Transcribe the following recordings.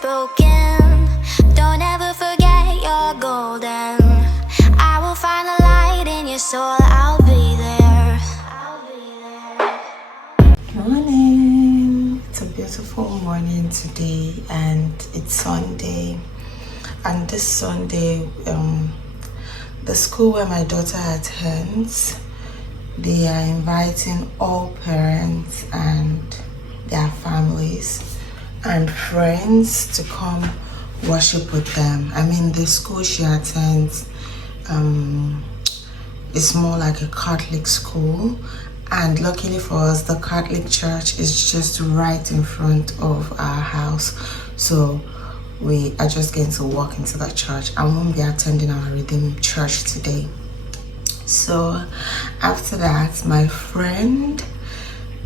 spoken. Don't ever forget you're golden. I will find a light in your soul. I'll be there. Morning. It's a beautiful morning today, and it's Sunday. And this Sunday, the school where my daughter attends, they are inviting all parents and their families and friends to come worship with them. I mean, the school she attends is more like a Catholic school, and luckily for us, the Catholic church is just right in front of our house, so we are just going to walk into the church. I won't be attending our Redeemed church today. So after that, my friend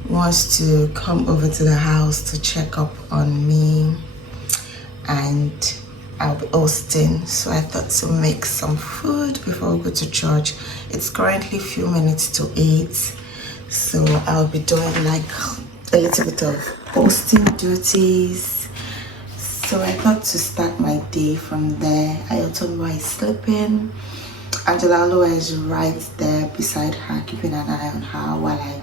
wants to come over to the house to check up on me, and I'll be hosting, so I thought to make some food before we go to church. It's currently a few minutes to 8, so I'll be doing like a little bit of hosting duties. So I thought to start my day from there. Ayotomiwa is sleeping. Angela Loa is right there beside her, keeping an eye on her while I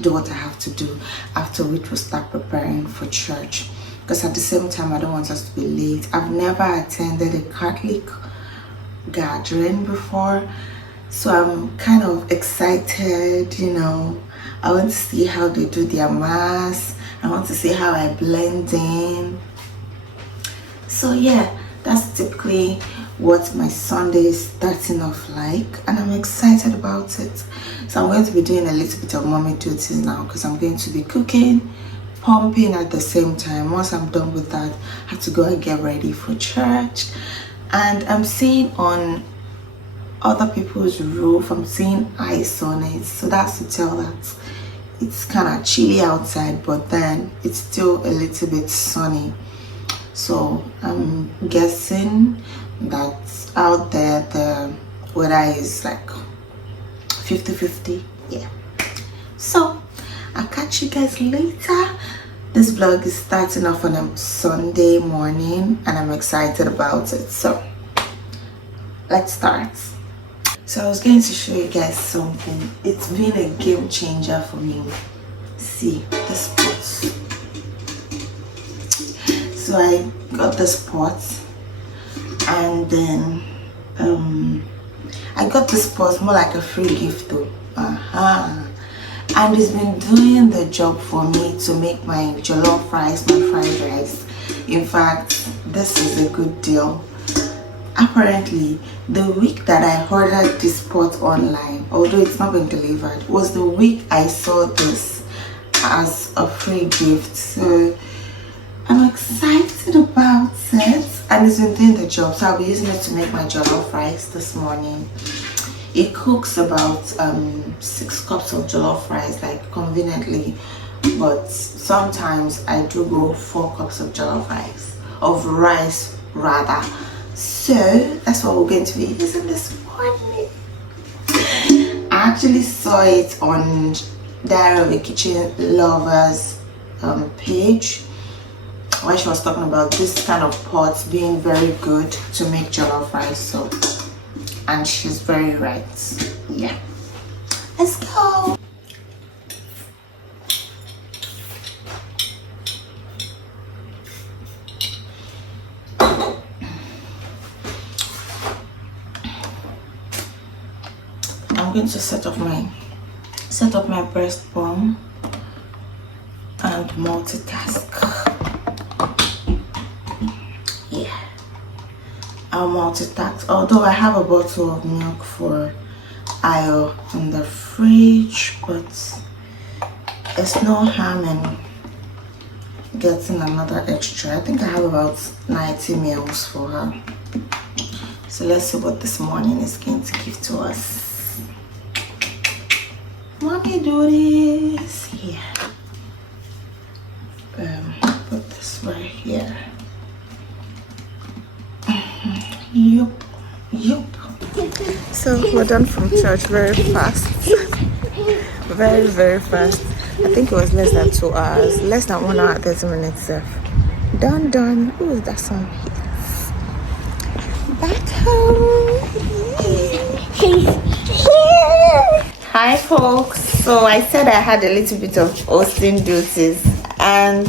do what I have to do, after which we'll start preparing for church. Because at the same time, I don't want us to be late. I've never attended a Catholic gathering before, so I'm kind of excited, you know. I want to see how they do their mass. I want to see how I blend in. So yeah, that's typically what my Sunday is starting off like, and I'm excited about it. So I'm going to be doing a little bit of mommy duties now, because I'm going to be cooking, pumping at the same time. Once I'm done with that, I have to go and get ready for church. And I'm seeing on other people's roof, I'm seeing ice on it, so that's to tell that it's kind of chilly outside, but then it's still a little bit sunny. So I'm guessing that out there the weather is like 50-50. Yeah, so I'll catch you guys later. This vlog is starting off on a Sunday morning, and I'm excited about it, so let's start. So I was going to show you guys something. It's been a game changer for me. See this pot. So I got this pot, and then I got this pot more like a free gift though. And it's been doing the job for me to make my jollof rice, my fried rice. In fact, this is a good deal. Apparently, the week that I ordered this pot online, although it's not been delivered, was the week I saw this as a free gift. So I'm excited about it, and it's been doing the job. So I'll be using it to make my jollof rice this morning. It cooks about 6 cups of jollof rice, like conveniently, but sometimes I do go 4 cups of jollof rice, rather. So that's what we're going to be using this morning. I actually saw it on Diary of a Kitchen Lover's page, where she was talking about this kind of pot being very good to make jollof rice. So, and she's very right. Yeah, let's go. I'm going to set up my breast bone and multitask. Yeah, I'll multitask. Although I have a bottle of milk for Ayo in the fridge, but it's no harm in getting another extra. I think I have about 90 meals for her. So let's see what this morning is going to give to us. Mommy do this here. Put this right here. Yup. So we're done from church very fast. Very fast. I think it was less than 2 hours, less than 1 hour 30 minutes left. Done. Oh, that song. Back home. Hi folks. So I said I had a little bit of hosting duties, and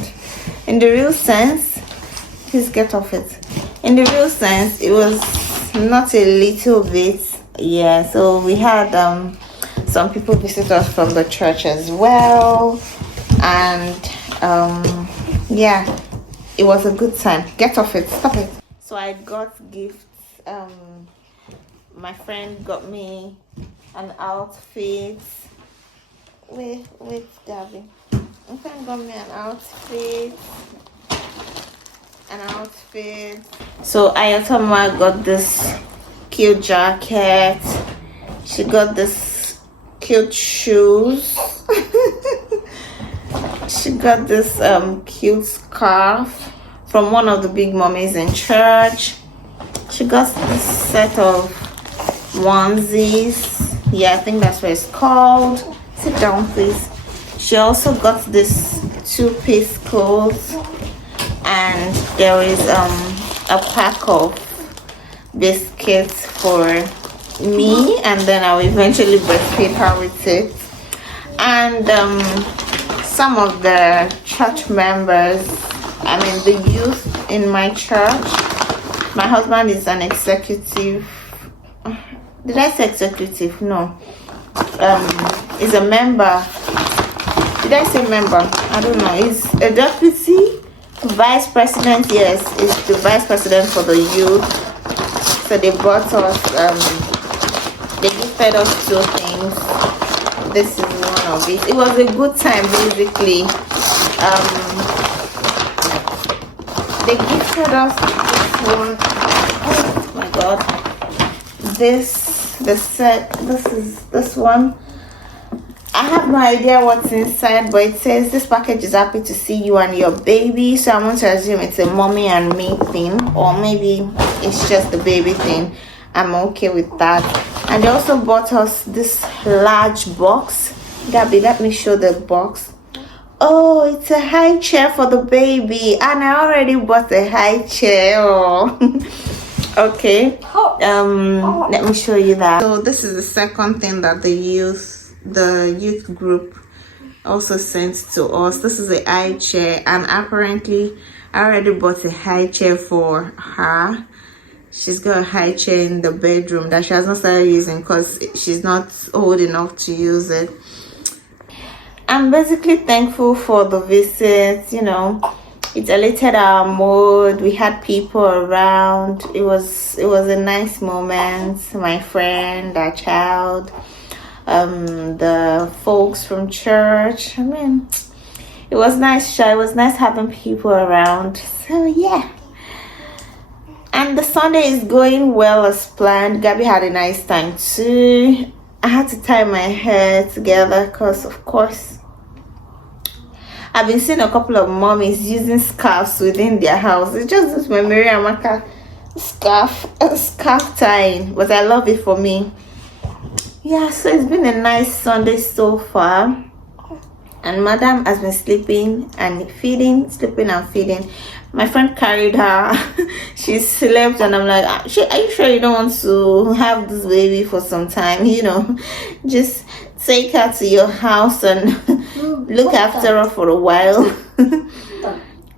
in the real sense, please get off it. In the real sense, it was not a little bit. Yeah, so we had some people visit us from the church as well, and yeah, it was a good time. Get off it, stop it. So I got gifts. My friend got me an outfit. Wait, Gabby. My friend got me an outfit. So Ayatoma got this cute jacket. She got this cute shoes. She got this cute scarf from one of the big mummies in church. She got this set of onesies. Yeah, I think that's what it's called. Sit down, please. She also got this two-piece clothes, and there is a pack of biscuits for me, and then I'll eventually breastfeed her with it. And some of the church members, I mean the youth in my church. My husband is an executive. Did I say executive? No. He's a member. Did I say member? I don't know. He's a deputy vice president. Yes, is the vice president for the youth. So they brought us. They gifted us 2 things. This is one of it. It was a good time, basically. They gifted us this one. Oh my god. This one. I have no idea what's inside, but it says this package is happy to see you and your baby. So I'm going to assume it's a mommy and me thing, or maybe it's just the baby thing. I'm okay with that. And they also bought us this large box. Gabby, let me show the box. Oh, it's a high chair for the baby, and I already bought a high chair. Oh. Okay, let me show you that. So this is the second thing that the youth group also sent to us. This is a high chair, and apparently I already bought a high chair for her. She's got a high chair in the bedroom that she has not started using because she's not old enough to use it. I'm basically thankful for the visit. You know, it elated our mood. We had people around. It was a nice moment. My friend, our child, the folks from church. I mean, it was nice. It was nice having people around. So yeah. And the Sunday is going well as planned. Gabby had a nice time too. I had to tie my hair together because, of course, I've been seeing a couple of mommies using scarves within their house. It's just this memory Amaka scarf tying, but I love it for me. Yeah, so it's been a nice Sunday so far. And Madam has been sleeping and feeding. My friend carried her. She slept, and I'm like, are you sure you don't want to have this baby for some time? You know, just take her to your house and look after her for a while.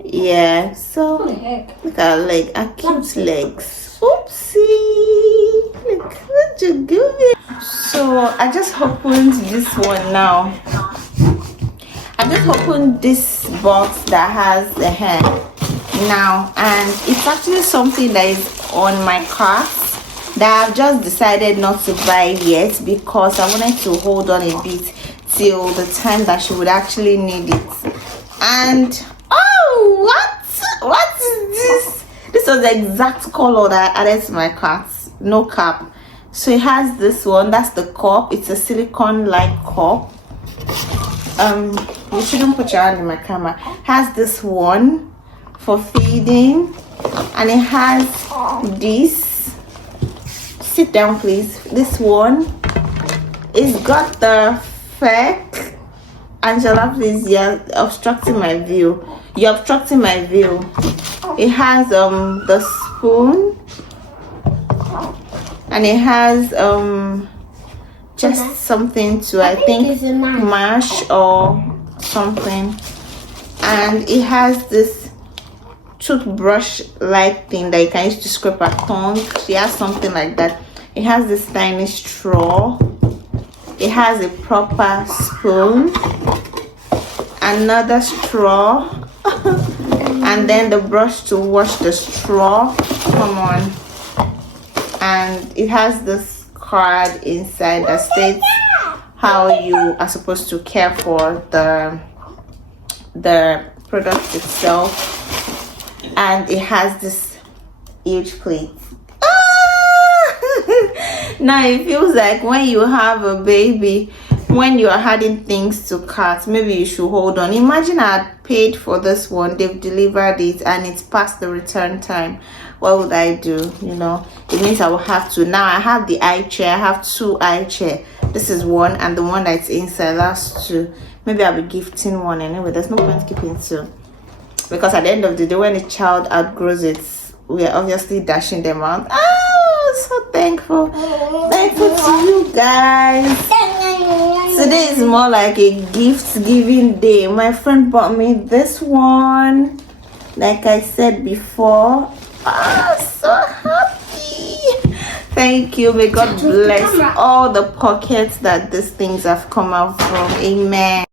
Yeah, so look at her leg, her cute legs. Oopsie, look what you doing. So I just opened this one now. I just opened this box that has the hand now, and it's actually something that is on my cart that I've just decided not to buy yet because I wanted to hold on a bit till the time that she would actually need it. And oh, what is this? This was the exact color that I added to my cart. No cap. So it has this one. That's the cup. It's a silicone-like cup. You shouldn't put your hand in my camera. It has this one for feeding, and it has this. Sit down, please. This one. It's got the fake. Angela, please, you're obstructing my view. You're obstructing my view. It has the spoon, and it has just something to I think mash or something, and it has this toothbrush like thing that you can use to scrape a tongue. She has something like that. It has this tiny straw. It has a proper spoon, another straw, and then the brush to wash the straw. Come on. And it has this card inside that states how you are supposed to care for the product itself, and it has this huge plate. Now it feels like when you have a baby, when you are adding things to cart, maybe you should hold on. Imagine I had paid for this one, they've delivered it, and it's past the return time. What would I do? You know, it means I will have to. Now I have the eye chair. I have 2 eye chair. This is one, and the one that's inside, that's 2. Maybe I'll be gifting one anyway. There's no point keeping 2, because at the end of the day, when a child outgrows it, we are obviously dashing them out. So thankful to you guys. Today is more like a gift giving day. My friend bought me this one, like I said before. So happy. Thank you. May God bless all the pockets that these things have come out from. Amen.